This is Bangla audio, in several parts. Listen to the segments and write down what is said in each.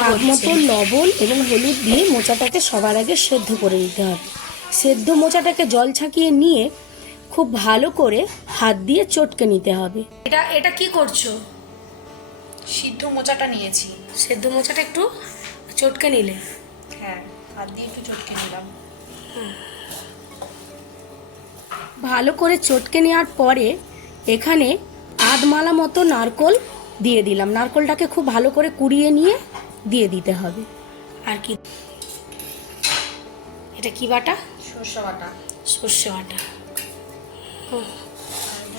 স্বাদ মতো লবণ এবং হলুদ দিয়ে মোচাটাকে সবার আগে সেদ্ধ করে নিতে হবে। সেদ্ধ মোচাটাকে জল ছাকিয়ে নিয়ে খুব ভালো করে হাত দিয়ে চটকে নিতে হবে। এটা কি করছো? সিদ্ধ মোচাটা নিয়েছি। সেদ্ধ মোচাটা একটু চটকে নিলে? হ্যাঁ, হাত দিয়ে একটু চটকে নিলাম। ভালো করে চটকে নেওয়ার পরে এখানে আধমালা মতো নারকোল দিয়ে দিলাম। নারকোলটাকে খুব ভালো করে কুড়িয়ে নিয়ে দিয়ে দিতে হবে। আর কি এটা কি বাটা? সরষে বাটা। সর্ষে বাটা।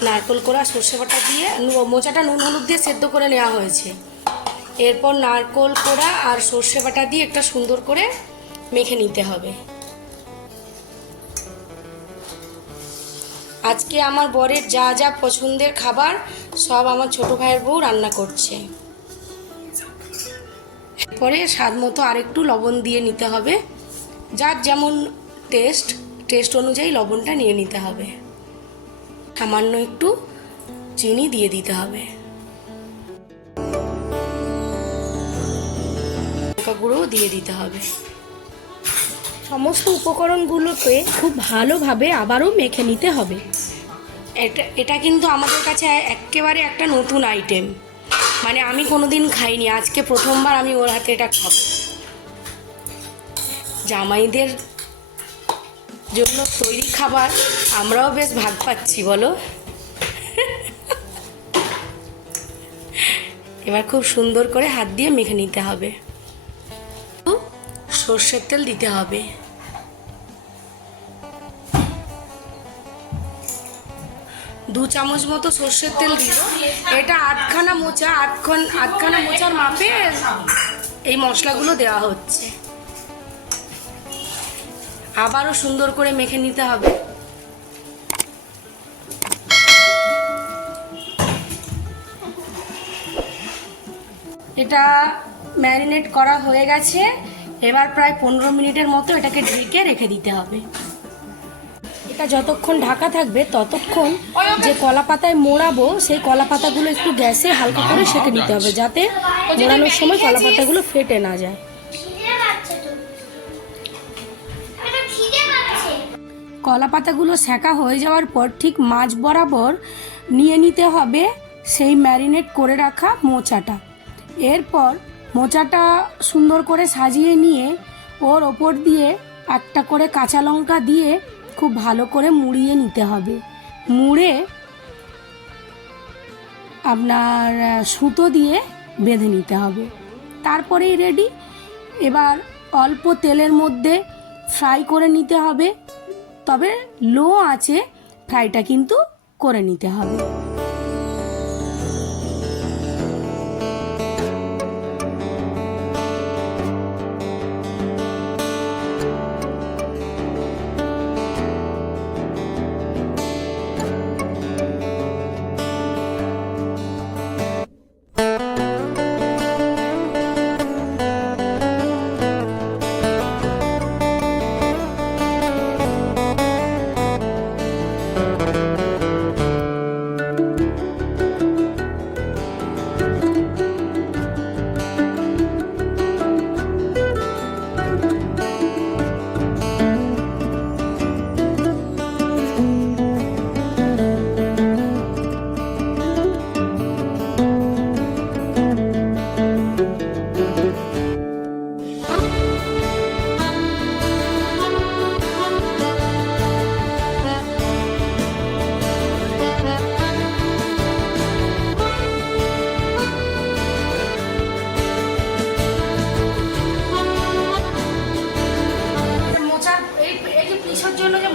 নারকোল কোড়া সর্ষে বাটা দিয়ে মোচাটা নুন হলুদ দিয়ে সেদ্ধ করে নেওয়া হয়েছে। এরপর নারকোল কোড়া আর সর্ষে বাটা দিয়ে একটা সুন্দর করে মেখে নিতে হবে। আজকে আমার বরের যা যা পছন্দের খাবার সব আমার ছোট ভাইয়ের বউ রান্না করছে। এরপরে স্বাদ মতো আরেকটু লবণ দিয়ে নিতে হবে। যার যেমন টেস্ট অনুযায়ী লবণটা নিয়ে নিতে হবে। সামান্য একটু চিনি দিয়ে দিতে হবে। লঙ্কা গুঁড়ো দিয়ে দিতে হবে। সমস্ত উপকরণগুলোকে খুব ভালোভাবে আবারও মেখে নিতে হবে। এটা কিন্তু আমাদের কাছে একেবারে একটা নতুন আইটেম, মানে আমি কোনোদিন খাইনি, আজকে প্রথমবার আমি ওর হাতে এটা খাবো। জামাইদের জন্য তৈরি খাবার আমরাও বেশ ভাগ পাচ্ছি, বলো। এবার খুব সুন্দর করে হাত দিয়ে মেখে নিতে হবে। সর্ষের তেল দিতে হবে। দু চামচ মতো সর্ষের তেল দিল। এটা আধখানা মোচার মাপে এই মশলাগুলো দেওয়া হচ্ছে। আবারও সুন্দর করে মেখে নিতে হবে। এটা ম্যারিনেট করা হয়ে গেছে। এবার প্রায় 15 মিনিটের মতো এটাকে ঢেকে রেখে দিতে হবে। এটা যতক্ষণ ঢাকা থাকবে ততক্ষণ যে কলা পাতায় মোড়াবো সেই কলা পাতাগুলো একটু গ্যাসে হালকা করে সেঁকে নিতে হবে, যাতে মোড়ানোর সময় কলা পাতাগুলো ফেটে না যায়। কলা পাতাগুলো সেঁকা হয়ে যাওয়ার পর ঠিক মাঝ বরাবর নিয়ে নিতে হবে সেই ম্যারিনেট করে রাখা মোচাটা। এরপর মোচাটা সুন্দর করে সাজিয়ে নিয়ে ওর ওপর দিয়ে একটা করে কাঁচা লঙ্কা দিয়ে খুব ভালো করে মুড়িয়ে নিতে হবে। মুড়ে আপনার সুতো দিয়ে বেঁধে নিতে হবে। তারপরেই রেডি। এবার অল্প তেলের মধ্যে ফ্রাই করে নিতে হবে, তবে লো আঁচে ফ্রাইটা কিন্তু করে নিতে হবে।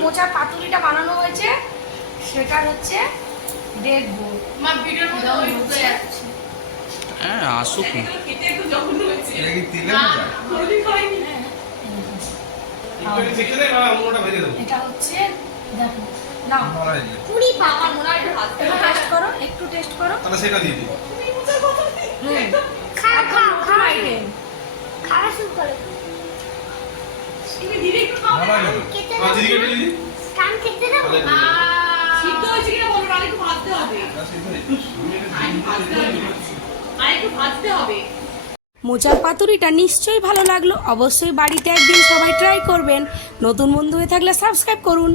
মোচার পাতুরিটা বানানো হয়েছে সেটা হচ্ছে দেখবো। মা ভিডিওর মধ্যে ওই হচ্ছে হ্যাঁ আসুক না। খেতে একটু জঘন্য হয়েছে। এটা কি তেলে মোচা? হলুদ হয়নি। একটু দেখে দে বাবা, মোটা ভেজে দেবো। এটা হচ্ছে দেখো না মারাই যায়। পুরি বাবা মনে হয় একটু হাত টেস্ট করো, একটু টেস্ট করো। তাহলে সেটা দিয়ে দিই। তুমি মোচার কথা হুম খাও খাও খাও আইটেম খাওয়া শুরু করো। তুমি দিদি একটু খাও। মারাই যাবে। খেতে মা দিদি কেটে দিদি। কান খেতে দাও। তাহলে দিয়ে সিদ্ধ হয়েছে কিনা বলো, আর একটু ভাজতে হবে। দাও। সিদ্ধ হয়েছে। আর একটু ভাজতে হবে। আর একটু ভাজতে হবে। মোচার পাতুরিটা নিশ্চয়ই ভালো লাগলো। অবশ্যই বাড়িতে একদিন সবাই ট্রাই করবেন। নতুন বন্ধু হয়ে থাকলে সাবস্ক্রাইব করুন।